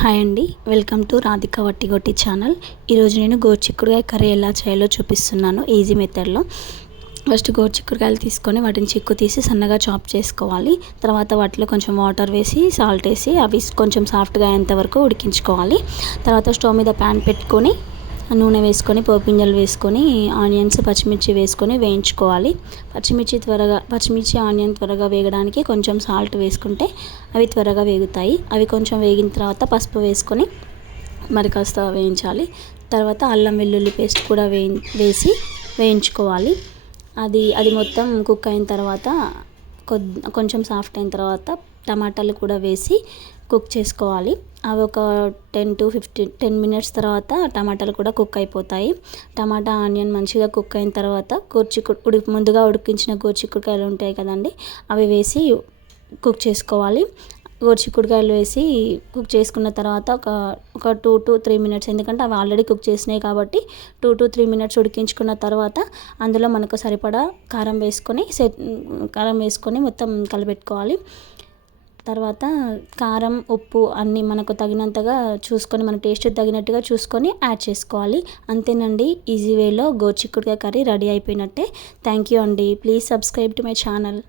Hi అండి, welcome to Radhika వట్టిగొట్టి channel. ఈరోజు నేను గోరుచిక్కుడుకాయ కర్రీ ఎలా చేయాలో చూపిస్తున్నాను ఈజీ మెథడ్లో. ఫస్ట్ గోరుచిక్కుడుకాయలు తీసుకొని వాటిని చిక్కు తీసి సన్నగా చాప్ చేసుకోవాలి. తర్వాత వాటిలో కొంచెం వాటర్ వేసి సాల్ట్ వేసి అవి కొంచెం సాఫ్ట్గా అయ్యేంత వరకు ఉడికించుకోవాలి. తర్వాత స్టవ్ మీద ప్యాన్ పెట్టుకొని నూనె వేసుకొని పోపింజలు వేసుకొని ఆనియన్స్ పచ్చిమిర్చి వేసుకొని వేయించుకోవాలి. పచ్చిమిర్చి ఆనియన్ త్వరగా వేగడానికి కొంచెం సాల్ట్ వేసుకుంటే అవి త్వరగా వేగుతాయి. అవి కొంచెం వేగిన తర్వాత పసుపు వేసుకొని మరి కాస్త వేయించాలి. తర్వాత అల్లం వెల్లుల్లి పేస్ట్ కూడా వేసి వేయించుకోవాలి. అది మొత్తం కుక్ అయిన తర్వాత కొంచెం సాఫ్ట్ అయిన తర్వాత టమాటాలు కూడా వేసి కుక్ చేసుకోవాలి. అవి ఒక 10 మినిట్స్ తర్వాత టమాటాలు కూడా కుక్ అయిపోతాయి. టమాటా ఆనియన్ మంచిగా కుక్ అయిన తర్వాత ముందుగా ఉడికించిన గోరుచిక్కుడుకాయలు ఉంటాయి కదండి, అవి వేసి కుక్ చేసుకోవాలి. గోరుచిక్కుడుకాయలు వేసి కుక్ చేసుకున్న తర్వాత ఒక 2 to 3 మినిట్స్, ఎందుకంటే అవి ఆల్రెడీ కుక్ చేసినాయి కాబట్టి 2 to 3 మినిట్స్ ఉడికించుకున్న తర్వాత అందులో మనకు సరిపడా కారం వేసుకొని మొత్తం కలిపెట్టుకోవాలి. తర్వాత కారం ఉప్పు అన్నీ మనకు తగినంతగా చూసుకొని, మన టేస్ట్ తగినట్టుగా చూసుకొని యాడ్ చేసుకోవాలి. అంతేనండి, ఈజీ వేలో గోరుచిక్కుడుకాయ కర్రీ రెడీ అయిపోయినట్టే. థ్యాంక్ యూ అండి. Please subscribe to my channel.